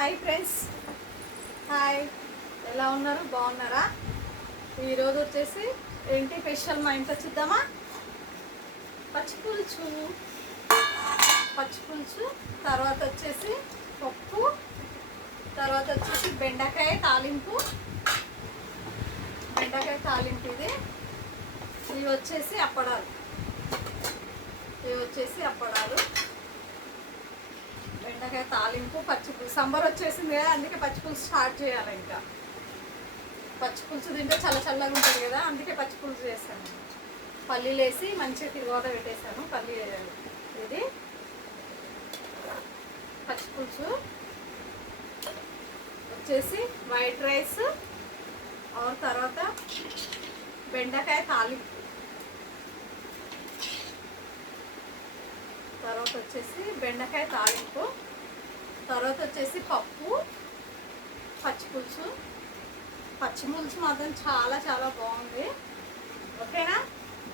Hi friends, hi. ఎలా ఉన్నారు? బాగున్నారా? ఈరోజు వచ్చేసి ఏంటి స్పెషల్ మా ఇంట్లో చూద్దామా? పచ్చిపులుసు. తర్వాత వచ్చేసి పప్పు, తర్వాత వచ్చేసి బెండకాయ తాలింపు. ఇది. ఇవి వచ్చేసి అప్పడాలు. బెండకాయ తాలింపు, పచ్చిపులుసు. సంబర్ వచ్చేసింది కదా, అందుకే పచ్చిపులుసు స్టార్ట్ చేయాలి. ఇంకా పచ్చిపులుసు తింటే చల్లగా ఉంటుంది కదా, అందుకే పచ్చిపులుసు చేశాను. పల్లీలు వేసి మంచిగా తిరుగుబాత పెట్టేశాను. ఇది పచ్చిపులుసు వచ్చేసి వైట్ రైస్, తర్వాత బెండకాయ తాలింపు, తర్వాత వచ్చేసి పప్పు, పచ్చిపులుసు మాత్రం చాలా బాగుంది. ఓకేనా?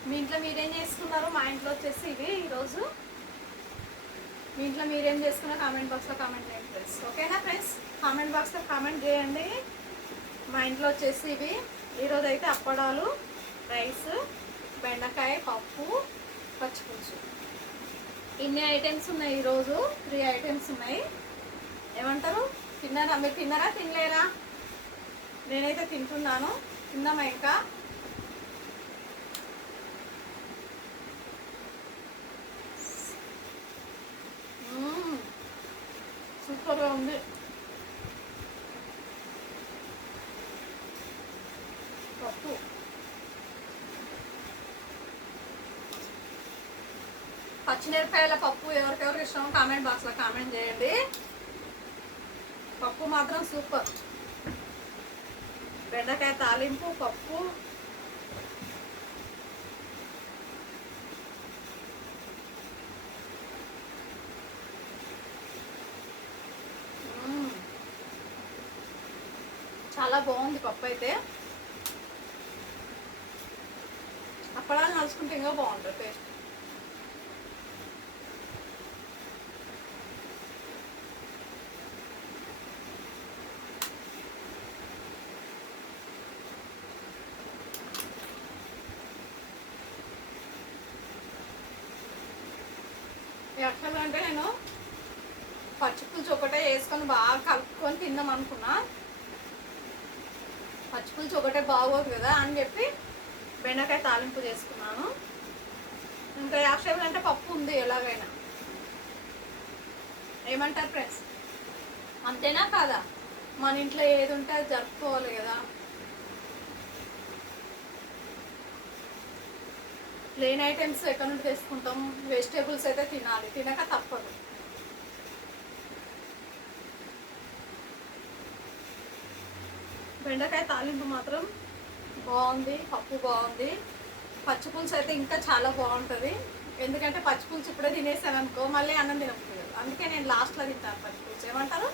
మీ ఇంట్లో మీరేం చేసుకున్నారు? మా ఇంట్లో వచ్చేసి ఇవి ఈరోజు. మీ ఇంట్లో మీరేం చేసుకున్నా కామెంట్ బాక్స్లో కామెంట్ చేయండి ఫ్రెండ్స్. ఓకేనా ఫ్రెండ్స్? కామెంట్ బాక్స్లో కామెంట్ చేయండి. మా ఇంట్లో వచ్చేసి ఇవి ఈరోజు అయితే అప్పడాలు, రైస్, బెండకాయ, పప్పు, పచ్చిపులుసు. ఇన్ని ఐటమ్స్ ఉన్నాయి. ఈరోజు 3 ఐటమ్స్ ఉన్నాయి. ఏమంటారు? తిన్నారా? మీరు తిన్నారా, తినలేరా? నేనైతే తింటున్నాను. తిందామా? ఇంకా సూపర్గా ఉంది. పప్పు, పచ్చిమిరపకాయల పప్పు ఎవరికెవరికి ఇష్టమో కామెంట్ బాక్స్లో కామెంట్ చేయండి. పప్పు మాత్రం సూపర్. బెండకాయ తాలింపు, పప్పు, చాలా బాగుంది. పప్పు అయితే అప్పడాలు నలుచుకుంటే ఇంకా బాగుంటుంది టేస్ట్. యాక్చువల్గా అంటే నేను పచ్చిపులుసు ఒకటే వేసుకొని బాగా కలుపుకొని తిందాం అనుకున్నా. పచ్చిపులుసు ఒకటే బాగోదు కదా అని చెప్పి బెండకాయ తాలింపు చేసుకున్నాను. ఇంకా యాక్చువల్గా అంటే పప్పు ఉంది ఎలాగైనా. ఏమంటారు ఫ్రెండ్స్? అంతేనా కాదా? మన ఇంట్లో ఏది ఉంటే అది జరుపుకోవాలి కదా. ప్లేన్ ఐటమ్స్ ఎక్కడి నుండి తెచ్చుకుంటాం? వెజిటేబుల్స్ అయితే తినాలి, తినక తప్పదు. బెండకాయ తాలింపు మాత్రం బాగుంది, పప్పు బాగుంది. పచ్చిపులుసు అయితే ఇంకా చాలా బాగుంటుంది. ఎందుకంటే పచ్చిపులుసు ఇప్పుడే తినేసాను అనుకో, మళ్ళీ అన్నం తినప్పుడు కదా, అందుకే నేను లాస్ట్లో తింటాను పచ్చిపులుసు. ఏమంటారు?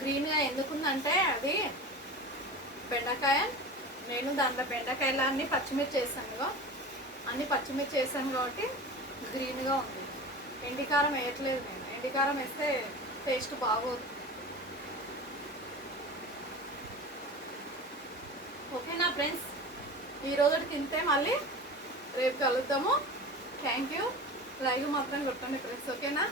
గ్రీన్గా ఎందుకుందంటే అది బెండకాయ. నేను దాంట్లో బెండకాయలు అన్నీ పచ్చిమిర్చి వేసాను కాబట్టి గ్రీన్గా ఉంది. ఎండికారం వేయట్లేదు నేను. ఎండికారం వేస్తే టేస్ట్ బాగోదు. ఓకేనా ఫ్రెండ్స్? ఈరోజు తింటే మళ్ళీ రేపు కలుద్దాము. Thank you. లైక్ మాత్రం కొట్టండి ఫ్రెండ్స్. ఓకేనా?